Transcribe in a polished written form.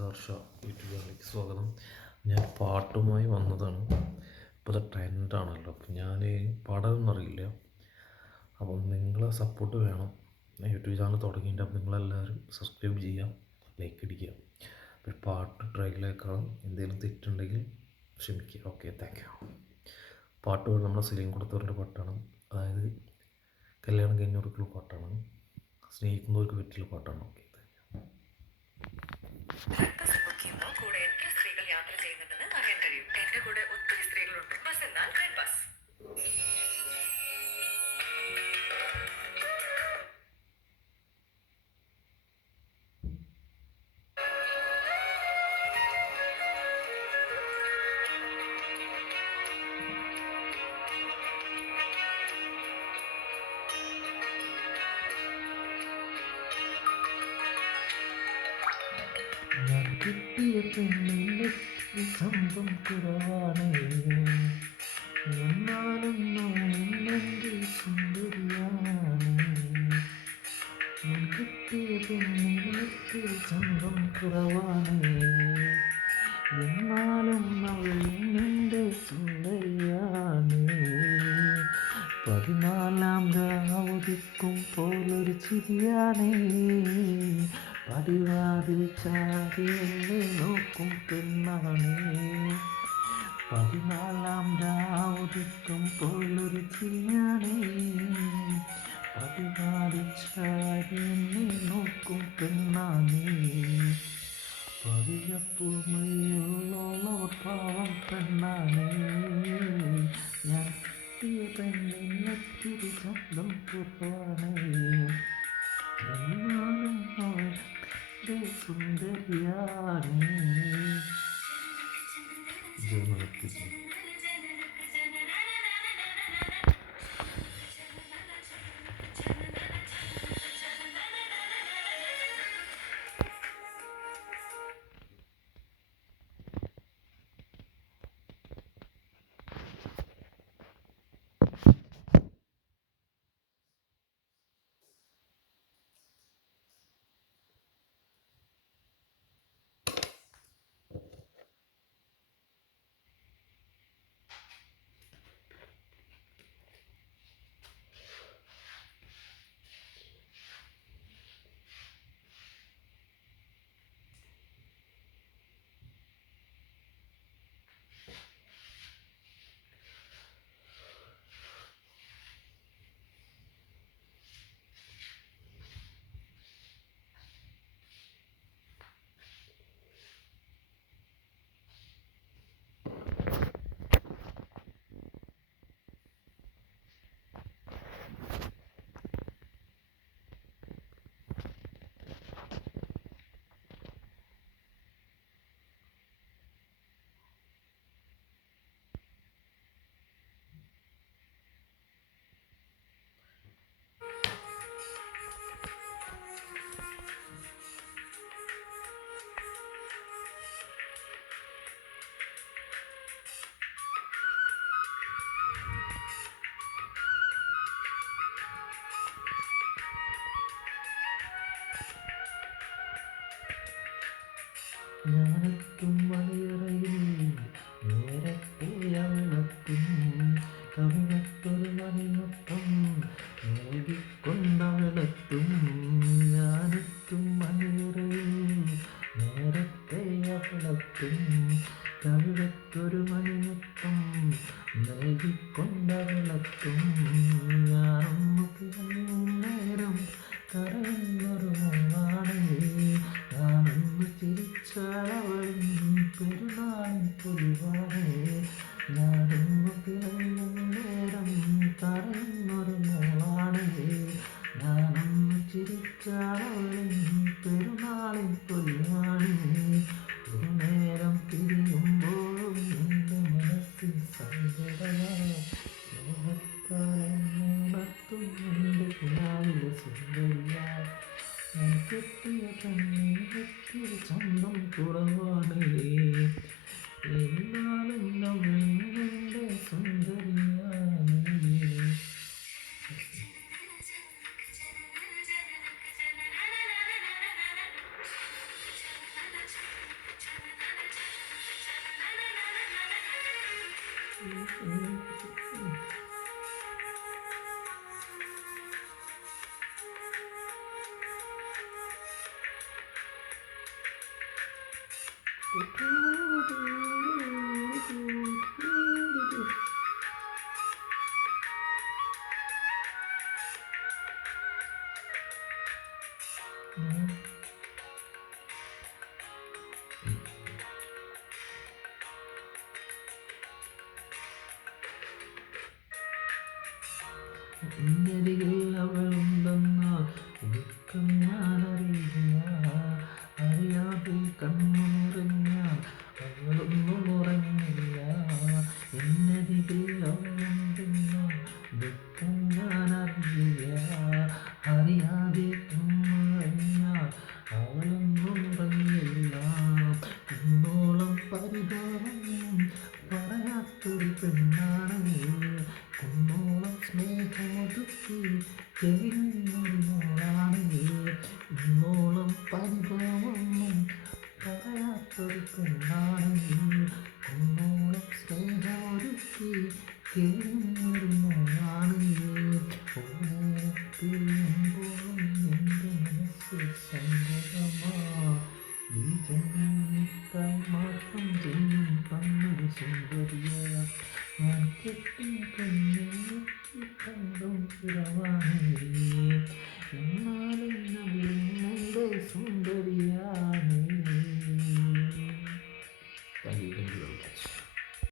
Harsh YouTube ചാനലിലേക്ക് സ്വാഗതം. ഞാൻ പാട്ടുമായി വന്നതാണ്. ഇപ്പോൾ ഇത് ട്രെൻഡാണല്ലോ. അപ്പം ഞാൻ പാടാനൊന്നും അറിയില്ല. അപ്പം നിങ്ങളെ സപ്പോർട്ട് വേണം. യൂട്യൂബ് ചാനൽ തുടങ്ങിയിട്ട് അപ്പം നിങ്ങളെല്ലാവരും സബ്സ്ക്രൈബ് ചെയ്യുക, ലൈക്ക് അടിക്കുക. ഒരു പാട്ട് ട്രൈയിലേക്കാളും എന്തെങ്കിലും തെറ്റുണ്ടെങ്കിൽ ക്ഷമിക്കുക. Okay, thank you. പാട്ട് നമ്മുടെ സലീം കൊടുത്തവരുടെ പാട്ടാണ്. അതായത് കല്യാണം കഴിഞ്ഞവർക്കുള്ള പാട്ടാണ്, സ്നേഹിക്കുന്നവർക്ക് പറ്റിയുള്ള പാട്ടാണ്. ഓക്കെ, കൂടെ എത്ര സ്ത്രീകൾ യാത്ര ചെയ്യുന്നുണ്ടെന്ന് അറിയാൻ കഴിയും. എന്റെ കൂടെ ഒത്തിരി സ്ത്രീകളുണ്ട്. ബസ് എന്നാൽ റെഡ് ബസ്. ഞാൻ കിട്ടിയ പെണ്ണിൻ്റെ സംഭം കുറവാണ്, എന്നാലും നാളെന്നെൻ്റെ സുന്ദരിയാണ്. ഞാൻ കിട്ടിയ പെണ്ണിൻ്റെ സംഭം കുറവാണ്, എന്നാലും അവൾ എൻ്റെ സുന്ദരിയാണ്. 14 രാവുദിക്കും പോലൊരു ചിരിയാണ്, പടിവാതിൽ ചാരി എന്നെ നോക്കും പെണ്ണാണ്. 14 രാവുദിക്കും പോലൊരു ചിരിയാണ്, പടിവാതിൽ ചാരി എന്നെ നോക്കും പെണ്ണാണ്. പവിഴപ്പൂമയുള്ളവൾ പാവം പെണ്ണാണ്. ഞാൻ കിട്ടിയ പെണ്ണിനെത്തിരി സ്വന്തം കുറവാണ്, എന്നാലും അവളുടെ സുന്ദരിയാണ്. ഞാനെത്തും മണിയറയിൽ നേരത്തെ അവളെത്തും, കവിളത്തൊരു മണിമുത്തം നൽകിക്കൊണ്ടവളെത്തും. ഞാനെത്തും മണിയറയിൽ നേരത്തെ അവളെത്തും, കവിളത്തൊരു മണിമുത്തം നൽകിക്കൊണ്ടവളെത്തും. ഞാനൊന്നു കിടന്നും നേരം കരയുന്നൊരു മോളാണ്, ഞാനൊന്ന് ചിരിച്ചാലവളിൻ പെരുന്നാളിൻ പൊലിവാണ്. ഞാനൊന്ന് കിടന്നും നേരം കരയുന്നൊരു മോളാണ്, ഞാനൊന്ന് ചിരിച്ചാലവളിൻ പെരുന്നാളിൻ പൊലിവാണ്. ഒരു നേരം പിരിയുമ്പോഴും എൻ്റെ മനസ്സിൽ സങ്കടമാണ്, ലോകക്കാലെത്തും എൻ്റെ കിനാവിലെ സുന്ദരിയായി. ഞാൻ കെട്ടിയ പെണ്ണിനെത്തിരി സ്വന്തം കുറവാണ്, എന്നാലും അവൾ എൻ്റെ സുന്ദരിയാണ്. ഇന്നരികിൽ അവളുണ്ടെന്ന ദുഃഖം ഞാനറിയില്ല. അറിയാതെ കണ്ണു നിറഞ്ഞാൽ അവളൊന്നും ഉറങ്ങില്ല. എന്നരികിൽ അവളുണ്ടെന്ന ദുഃഖം ഞാനറിയില്ല. അറിയാതെ കണ്ണു നിറഞ്ഞാൽ അവളൊന്നും ഉറങ്ങില്ല. കുന്നോളം പരിഭവം പറയാത്തൊരു പെണ്ണാണ്. കുന്നോളം സ്നേഹമൊതുക്കി